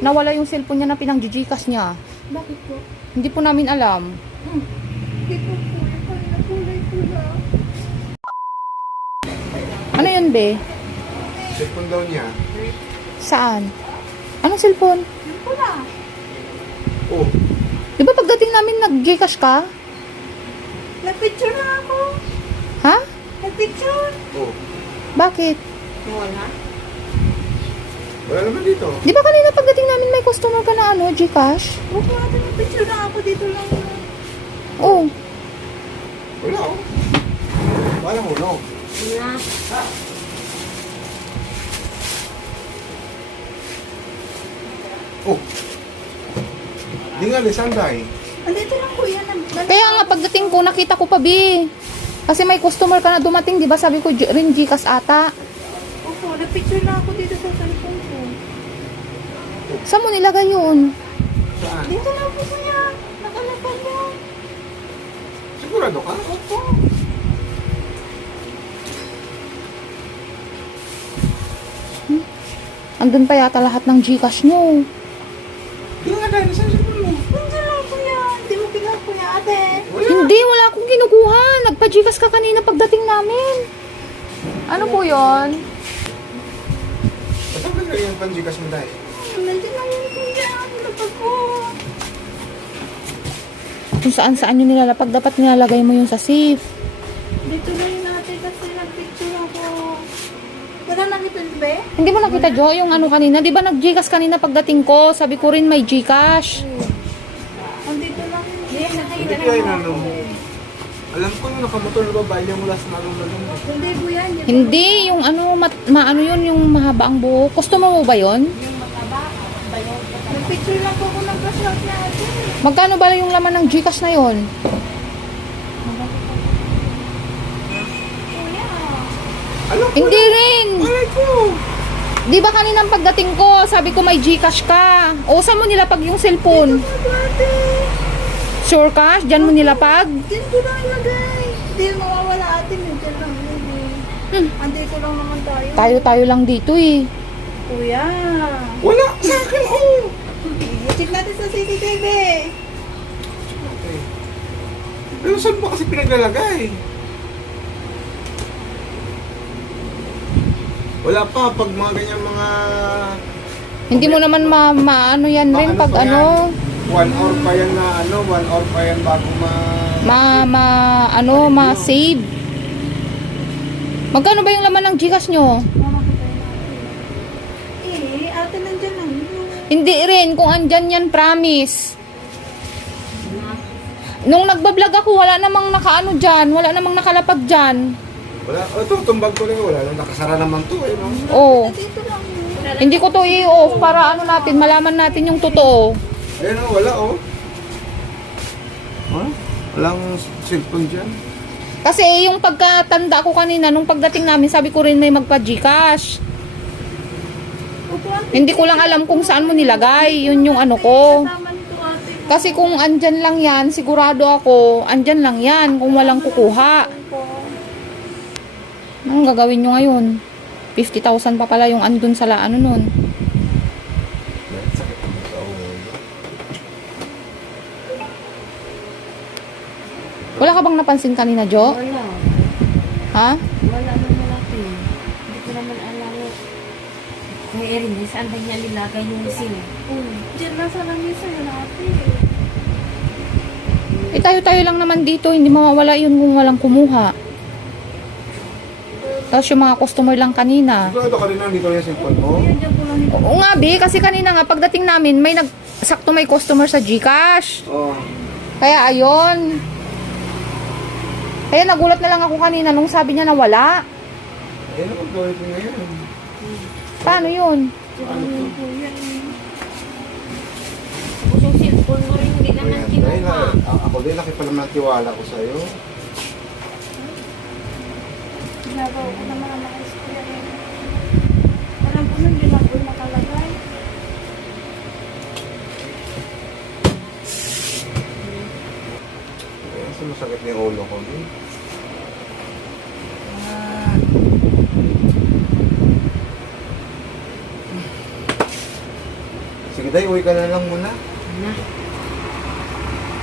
nawala yung cellphone niya na pinang-gcash niya. Bakit po? Hindi po namin alam. Hmm. Hindi po po. Kanina kulay pula. Ano yun, be? Cellphone daw niya. Saan? Anong cellphone? Yung pula. Oh, Di ba pagdating namin nag-gcash ka? Nagpicture na ako. Ha? Nagpicture. oh. Bakit? Wala. Wala naman dito. Di ba kanina pagdating namin may customer ka na ano, gcash? Huwag mo natin nagpicture na ako dito lang. Oh. Wala oh. Wala hulog. Wala. Oh. Di nga, Lisanday. Andito lang kuya. Nag- Kaya nga pagdating ko, nakita ko pa, be. Kasi may customer ka na dumating, di ba? Sabi ko, rin gcash ata. Opo, nagpicture na ako dito sa. Saan mo nilagay yun? Saan? Dito lang po kuya. Nakalapag mo. Sigurado ka? Opo. Andun pa yata lahat ng gcash nyo. Di nga dahil sa cellphone mo. Hindi lang kuya. Hindi mo pinag kuya ate. Wala. Hindi, wala akong kinukuha. Nagpa-gcash ka kanina pagdating namin. Ano po yon? Ba't ang ganda yung panjikas mo dahil? Kung saan-saan nyo nilalapag, dapat nilalagay mo yun sa safe. Dito lang yun ate kasi nagpicture ako. Wala nakita niyo ba? Hindi mo nakita, Jo, yung ano kanina. Di ba nag-gcash kanina pagdating ko? Sabi ko rin may gcash. Andito lang yun. Hindi, Hindi kaya yun ano. Alam ko yung nakamotor na babae yung mula sa nalong-lalong. Hindi po yan. Yung Hindi, yung ano, mat, maano yun, yung mahaba ang buhok. Customer mo ba yun? Nagpicture lang po ako ng kasyak niya ate. Magkano ba yung laman ng gcash na yon? Kuya. Alam ko Hindi rin. Alay ko. Di ba kaninang pagdating ko, sabi ko may gcash ka. O, saan mo nilapag yung cellphone? Ito ate. Sure cash? Diyan mo nilapag? Diyan ko lang ilagay. Hindi mawawala ate. Nandiyan lang yun. Hmm. Andito lang naman tayo. Tayo-tayo lang dito eh. Kuya. Wala sa akin oh. Check natin sa CCTV. Okay. Pero saan ba kasi pinaglalagay? Wala pa pag mga ganyan mga Hindi mo naman ma, maano yan rin pag pa yan? ano, one hour pa yan na ano, one hour pa yan bago ma... ma, ma, ano, ma-save. Magkano ba yung laman ng gcash nyo? Mama ko tayo natin. Eh, ate nandiyan lang yun. Hindi rin, kung andyan yan, promise. Nung nagbablog ako, wala namang nakaano dyan, wala namang nakalapag dyan. Wala, oh, ito, tumbag ko rin. Wala, nakasara naman to eh. No? Oh, lang yun. hindi ko to i-off para ano natin, malaman natin yung totoo. Oh, wala oh. Ha? Walang cellphone dyan. Kasi yung pagkatanda ko kanina, nung pagdating namin, sabi ko rin may magpa-gcash. Hindi ko lang alam kung saan mo nilagay, yun yung ano ko. Kasi kung andyan lang yan, sigurado ako, andyan lang yan, kung walang kukuha. Anong gagawin nyo ngayon? 50,000 pa pala yung andun sa la, ano nun. Wala ka bang napansin kanina, Jo? Wala. Ha? Wala Eh, saan ba niya nilagay yung SIM? Oh, Diyan lang sa lamisa yun ate. Eh tayo-tayo lang naman dito, hindi mawawala yun kung walang kumuha. Tapos yung mga customer lang kanina. Sigurado ka rin nandito na yung cellphone mo. Lang. Oo nga, Bi, kasi kanina nga, pagdating namin, may nag, sakto may customer sa Gcash. Oh. Kaya ayon. Kaya nagulat na lang ako kanina nung sabi niya na wala. Ayun ang gawin ko ngayon. Paano yun? Tapos yung cellphone mo rin, hindi naman Ayan, dahil kinuha. na, a- ako din, laki pala ng tiwala ko sa'yo. Ginagawa ko naman ang mga kuya eh. Alam ko nun, di lang po nakalagay. Ayan, sumasakit na yung ulo ko. Eh. Day, uwi ka na lang muna. Na.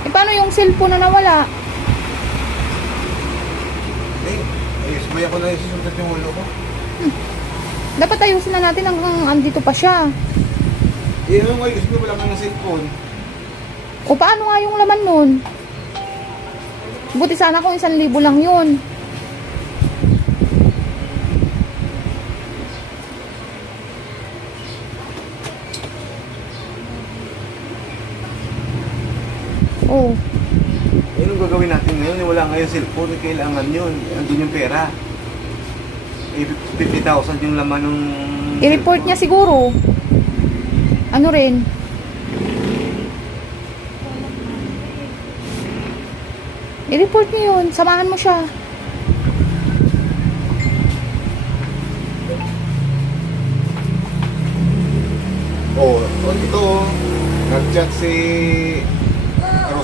Eh, paano yung cellphone na nawala? Eh, ayos mo ako na isusunod yung ulo ko. Dapat ayusin na natin hanggang andito pa siya. Eh, ano ayos mo, wala ka ng cellphone. O paano nga yung laman nun? Buti sana kung isang libo lang yun. Oh, Eh, anong gagawin natin ngayon? Eh, wala nga yung cellphone, eh, kailangan yun. Andun yung pera. Eh, 50,000 yung laman ng... i-report niya siguro. Ano rin? I-report niya yun. Samahan mo siya. Oh, oh, ito, nag-chat si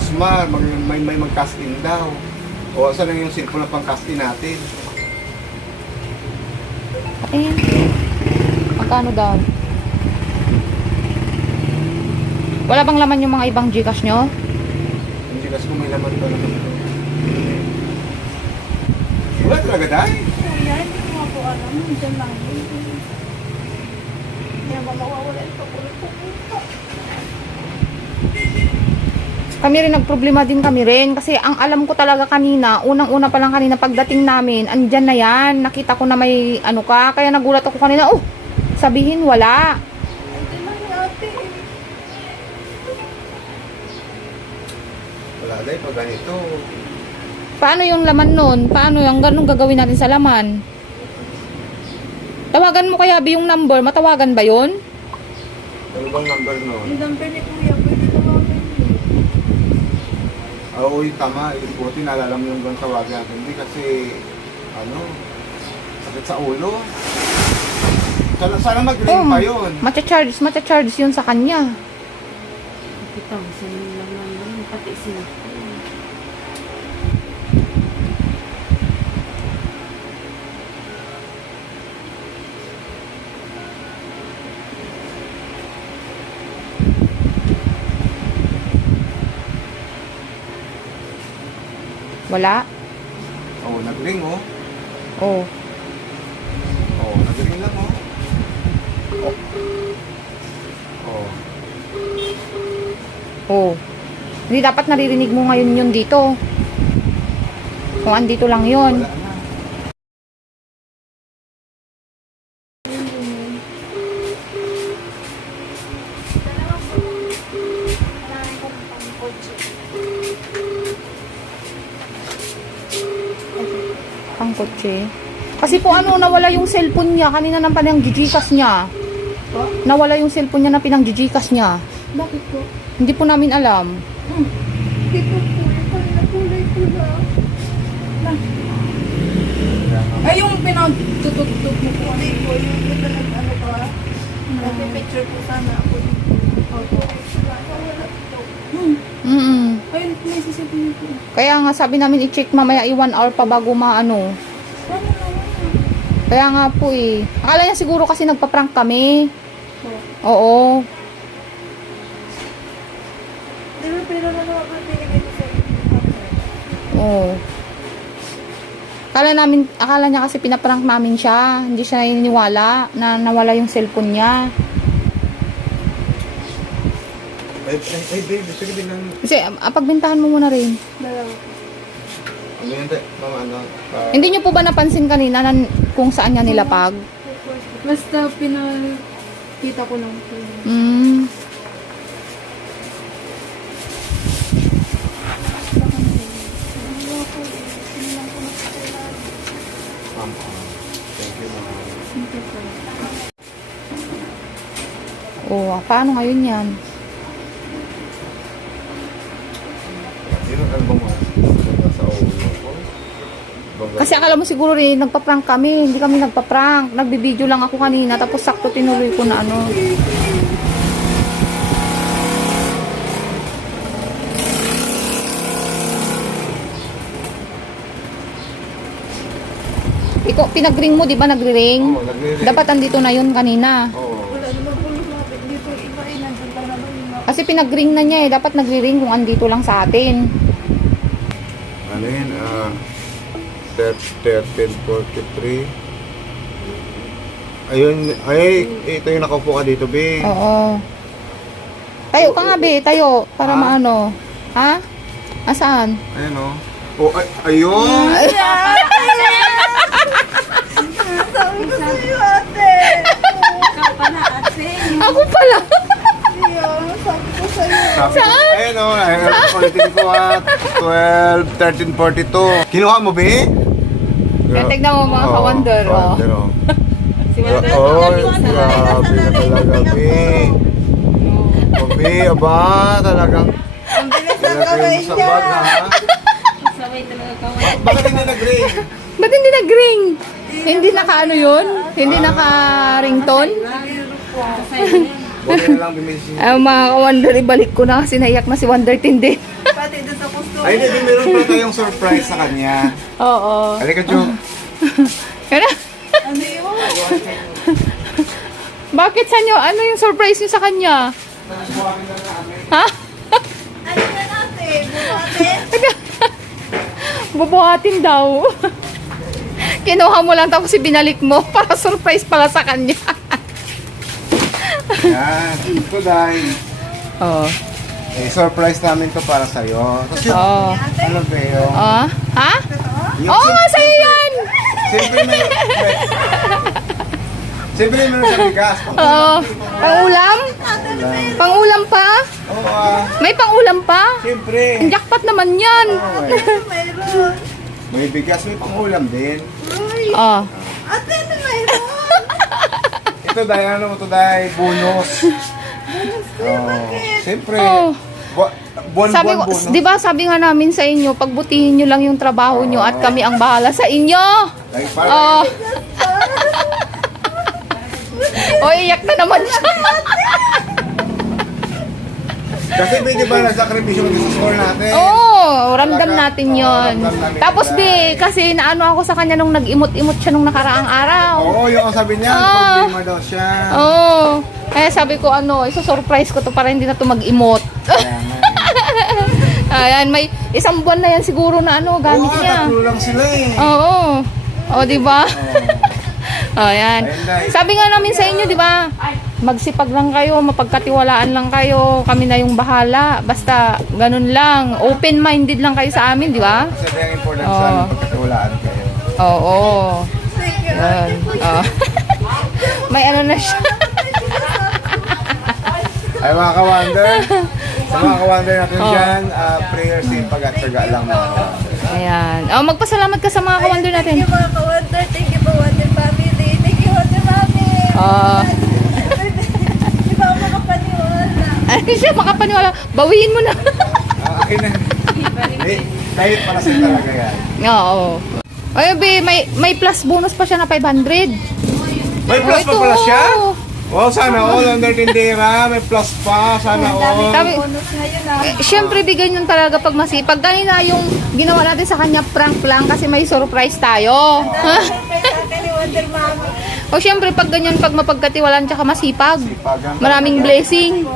Rosmar, mag, may, may mag-cast in daw. O, saan na yung cellphone na pang-cast in natin? Eh, magkano daw? Wala bang laman yung mga ibang Gcash nyo? Hindi kasi kung may laman pa naman ito. Wala talaga dahil. Kuya, hindi ko nga po alam. Diyan lang. Hindi naman mawawala yung papulit ko po. Kami rin nagproblema din kami rin kasi ang alam ko talaga kanina, unang-una pa lang kanina pagdating namin, andyan na yan, nakita ko na may ano ka, kaya nagulat ako kanina, oh, sabihin wala. Wala pag ganito. Paano yung laman nun? Paano yung ganun gagawin natin sa laman? Tawagan mo kaya Bi, yung number, matawagan ba yun? Ano bang number nun? Yung number ni kuya, pwede tawagin niyo. Ah, Oo, yung tama. Yung buti naalala mo yung gawang tawagan natin. Hindi kasi, ano, sakit sa ulo. Sana, sana mag-ring Oh, pa yun. Macha-charge, macha-charge yun sa kanya. Kita ko sa mga naman. Pati sila. Wala? Oo, oh, nag-ring oh. Oh. Oo, oh, nag-ring lang oh. Oo. Oh. Hindi dapat naririnig mo ngayon yun dito. Kung andito lang yun. Wala Kasi po ano, nawala yung cellphone niya. Kanina nang panang gigikas niya. Po? Nawala yung cellphone niya na pinanggigikas niya. Bakit po? Hindi po namin alam. Hindi po po. Kanina kulay pula. Na. Ay, yung pinagtutugtog mo po. Hindi po. Yung kita nag-ano ka. Nagpipicture po sana ako dito. Opo. Hmm. Mm Ayun, may CCTV po. Kaya nga sabi namin i-check mamaya i 1 hour pa bago maano. Kaya nga po eh. Akala niya siguro kasi nagpa-prank kami. Po. Oo. Di ba pero na naman po tinigay ko sa? Oo. Akala namin, akala niya kasi pinaprank namin siya. Hindi siya naniniwala na nawala yung cellphone niya. Ay, ay, ay, babe, sige din lang. Kasi ah, mo muna rin. Dalawa po. Yun, te? Mama, ano? ah, Hindi niyo po ba napansin kanina na, kung saan niya nilapag? Basta pinakita ko lang po. Mm. ma'am, ah, thank you, ma'am. Oo, ah, paano ngayon yan? Sino ano bang mga sa ulo ko? Bangga- Kasi akala mo siguro rin, nagpa-prank kami. Hindi kami nagpa-prank. Nagbibideo lang ako kanina, tapos sakto tinuloy ko na ano. Ikaw, pinag-ring mo, di ba nagre-ring? Oo, nagre-ring. Dapat andito na yun kanina. Oo. Lang Kasi pinag-ring na niya eh. Dapat nagri-ring kung andito lang sa atin. Ano yun? Ah, 1343. Ayun, ay, ito yung nakaupo ka dito, Be. Oo. Tayo ka nga, be. Tayo. Para Ah. maano. Ha? Asaan? Ayun, oh. Oh, ay, ayun! Sabi ko sa'yo, ate. Ako pala. Ayun, sabi ko sa'yo. Sabi ko, ayun, oh. Ayun, ulitin ko ah. 12, 1342. Kinuha mo, Be? Eh, tignan mo, mga ka-wonder, oh. oh. Si Wanda, Oh, grabe na talaga, Be. Oh, Be, aba, talagang Ang bilis ng kamay niya. Sabay talaga kaway. Bakit hindi nag-ring? Ba't hindi nag-ring? Hindi naka-ano yun? Hindi naka-ringtone? Sa'yo yan. Buti na lang bimising. Ay, mga ka-wonder, ibalik ko na kasi naiyak na si Wonder Tindi. Pati doon sa customer. Ay, hindi, meron pa tayong surprise sa kanya. Oo. Halika, Jo. Kaya na, Ano yun? bakit sa nyo? Ano yung surprise nyo sa kanya? Ha? Ano na natin? Bumate? Bubuhatin daw. Kinuha mo lang tapos ibinalik mo para surprise pala sa kanya. Yan. Dahil, Oo. eh, surprise namin to para sa'yo. Tapos yun, Oo. ano ba yung... Ah? Ha? yung Oo nga, sa'yo yan! Siyempre may... may Siyempre meron sa bigas. Oo. Pangulam? Pangulam pa? Oo, ah. May pangulam pa? Siyempre. Jackpot naman yan. Oo, eh. Mayroon. May bigas, may pangulam din. Uy, Oh. ate? Ito dahil ano mo to dahil bonus. Oo. Siyempre. Oh. bu- Buwan-buwan Sabi ko, bonus. di ba sabi nga namin sa inyo, pagbutihin nyo lang yung trabaho nyo at kami ang bahala sa inyo. Like, parang, Oh. iyak na naman siya. Kasi di ba, nagsakripisyo mo sa store natin? Oo, ramdam natin yon. Oo, ramdam namin Tapos yan. di, kasi naano ako sa kanya nung nag-imot-imot siya nung nakaraang araw. Oo, yung ang sabi niya, Ah. problema daw siya. Oo. Kaya sabi ko ano, isa-surprise ko to para hindi na to mag-imot. Kaya nga, eh. Ayan, may isang buwan na yan siguro na ano, gamit Oo, niya. tatlo lang sila eh. Oo. O, di ba? Oo. Ayan. Ayun. Sabi nga namin sa inyo, di ba? Magsipag lang kayo, mapagkatiwalaan lang kayo, kami na yung bahala. Basta ganun lang. Open-minded lang kayo sa amin, di ba? Kasi very important Oo. sa amin pagkatiwalaan kayo. Oo. Thank you. Yan. Oo. May ano na siya. Ay mga ka-wonder, sa mga ka-wonder natin Oo. dyan, ah, prayers din pag-atsaga lang mga ka-wonder. Ayan. Oh, magpasalamat ka sa mga kawander natin. Thank you mga ka-wonder. Thank you po Wonder Family. Thank you Wonder Mami. Ah. Di ba ako makapaniwala? Ay, siya makapaniwala. Bawiin mo na. Ah, akin na. Eh, kahit para sa talaga yan. Oo. Ay, be, may, may plus bonus pa siya na 500. May plus Oh, pa ito. pala siya? Wow, sana all under tindera. May plus pa. Sana all. Sabi, ah. eh, syempre bigay yun talaga pag masipag. Kanina yung ginawa natin sa kanya prank lang kasi may surprise tayo. Wonder Mami. O syempre pag ganyan, pag mapagkatiwalaan tsaka masipag. Maraming blessing.